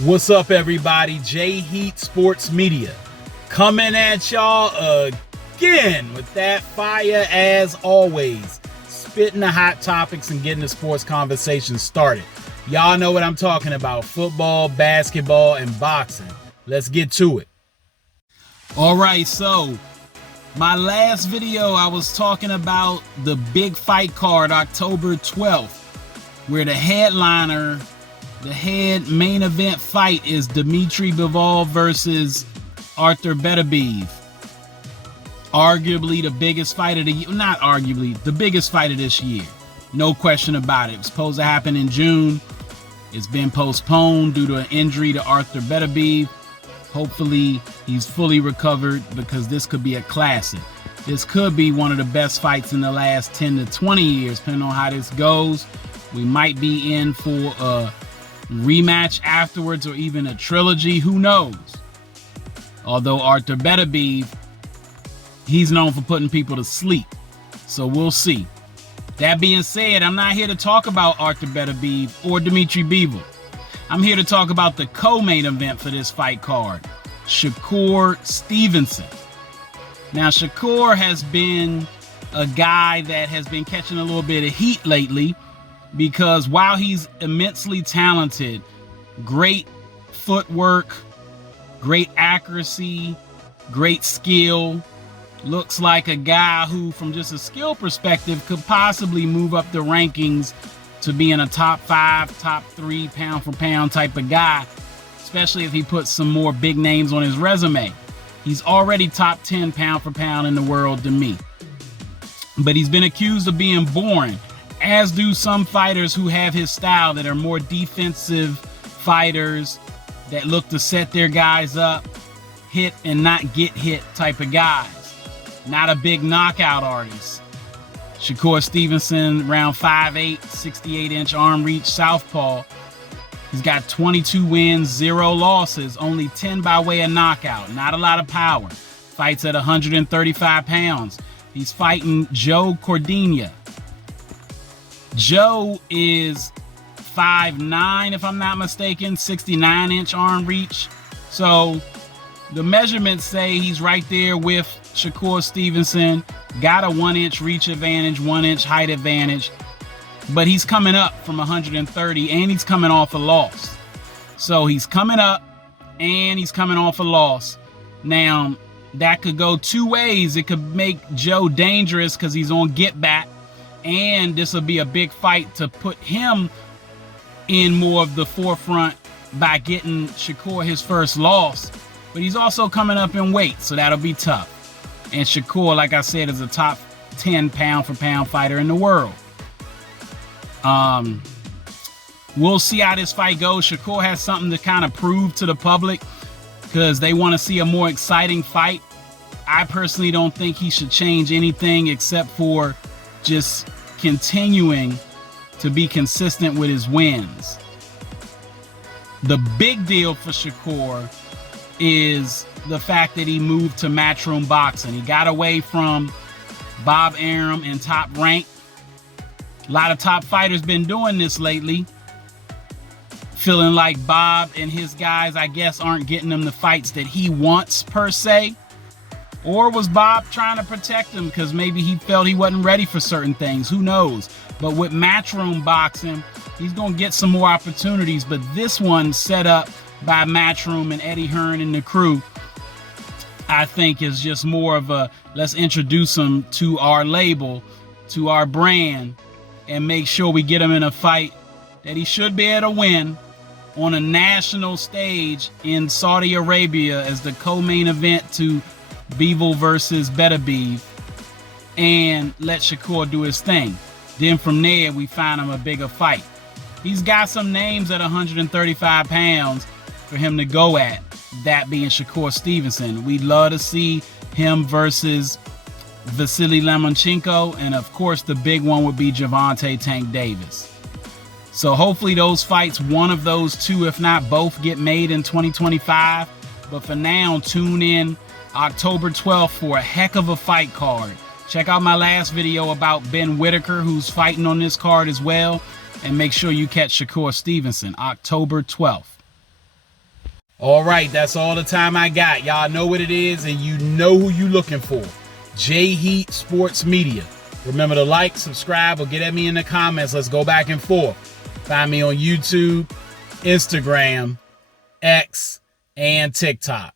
What's up, everybody? J Heat Sports Media coming at y'all again with that fire as always. Spitting the hot topics and getting the sports conversation started. Y'all know what I'm talking about. Football, basketball, and boxing. Let's get to it. All right, so my last video I was talking about the big fight card October 12th, where the headliner, the head main event fight is Dimitri Bivol versus Arthur Beterbiev. Arguably the biggest fight of the year. Not arguably, the biggest fight of this year. No question about it. It was supposed to happen in June. It's been postponed due to an injury to Arthur Beterbiev. Hopefully he's fully recovered, because this could be a classic. This could be one of the best fights in the last 10 to 20 years, depending on how this goes. We might be in for a rematch afterwards, or even a trilogy. Who knows? Although Arthur Beterbiev, he's known for putting people to sleep, so we'll see. That being said, I'm not here to talk about Arthur Beterbiev or Dimitri Bivol. I'm here to talk about the co-main event for this fight card, Shakur Stevenson. Now, Shakur has been a guy that has been catching a little bit of heat lately, because while he's immensely talented, great footwork, great accuracy, great skill, looks like a guy who, from just a skill perspective, could possibly move up the rankings to being a top 5, top 3 pound for pound type of guy, especially if he puts some more big names on his resume. He's already top 10 pound for pound in the world to me. But he's been accused of being boring, as do some fighters who have his style, that are more defensive fighters that look to set their guys up, hit and not get hit type of guys. Not a big knockout artist. Shakur Stevenson, around 5'8", 68-inch arm reach, southpaw. He's got 22 wins, 0 losses, only 10 by way of knockout. Not a lot of power. Fights at 135 pounds. He's fighting Joe Cordina. Joe is 5'9", if I'm not mistaken, 69-inch arm reach. So the measurements say he's right there with Shakur Stevenson. Got a 1-inch reach advantage, 1-inch height advantage. But he's coming up from 130, and he's coming off a loss. So he's coming up, and he's coming off a loss. Now, that could go two ways. It could make Joe dangerous because he's on get back. And this will be a big fight to put him in more of the forefront by getting Shakur his first loss. But he's also coming up in weight, so that'll be tough. And Shakur, like I said, is a top 10 pound for pound fighter in the world. We'll see how this fight goes. Shakur has something to kind of prove to the public, because they want to see a more exciting fight. I personally don't think he should change anything except for just continuing to be consistent with his wins. The big deal for Shakur is the fact that he moved to Matchroom Boxing. He got away from Bob Arum in Top Rank. A lot of top fighters been doing this lately, feeling like Bob and his guys, I guess, aren't getting him the fights that he wants per se. Or was Bob trying to protect him because maybe he felt he wasn't ready for certain things? Who knows? But with Matchroom Boxing, he's going to get some more opportunities. But this one, set up by Matchroom and Eddie Hearn and the crew, I think is just more of a, let's introduce him to our label, to our brand, and make sure we get him in a fight that he should be able to win on a national stage in Saudi Arabia as the co-main event to Bivol versus Beterbiev, and let Shakur do his thing. Then from there, we find him a bigger fight. He's got some names at 135 pounds for him to go at, that being Shakur Stevenson. We'd love to see him versus Vasily Lomachenko, and of course the big one would be Gervonta Tank Davis. So hopefully those fights, one of those two, if not both, get made in 2025. But for now, tune in October 12th for a heck of a fight card. Check out my last video about Ben Whitaker, who's fighting on this card as well. And make sure you catch Shakur Stevenson, October 12th. All right, that's all the time I got. Y'all know what it is, and you know who you looking for. J Heat Sports Media. Remember to like, subscribe, or get at me in the comments. Let's go back and forth. Find me on YouTube, Instagram, X, and TikTok.